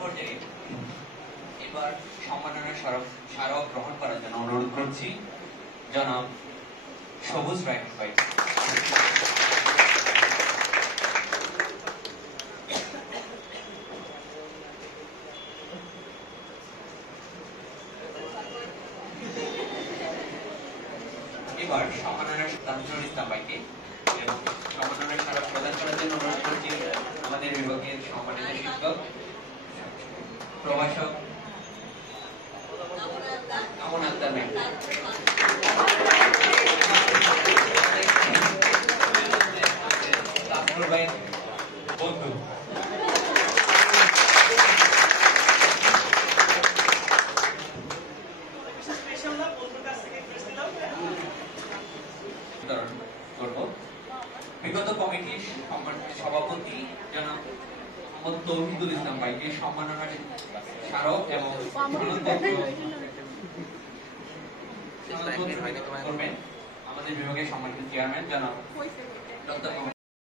পর্যায়ে এবার সম্মাননা স্মারক গ্রহণ করার জন্য অনুরোধ করছি জনাব সবুজ রায়হান ভাই। এবার সম্মাননা তাজুল ইসলাম ভাইকে এবং সম্মাননা স্মারক প্রদান করার জন্য অনুরোধ করছি আমাদের বিভাগের সম্মানিত শিক্ষক প্রভাষক আমন আক্তার ম্যাম। বন্ধু বিগত কমিটির সভাপতি জনাব মোহাম্মদ তৌহিদুল ইসলাম ভাইকে সম্মাননা স্মারক এবং করবেন আমাদের বিভাগের সম্মানিত চেয়ারম্যান জনাব ডক্টর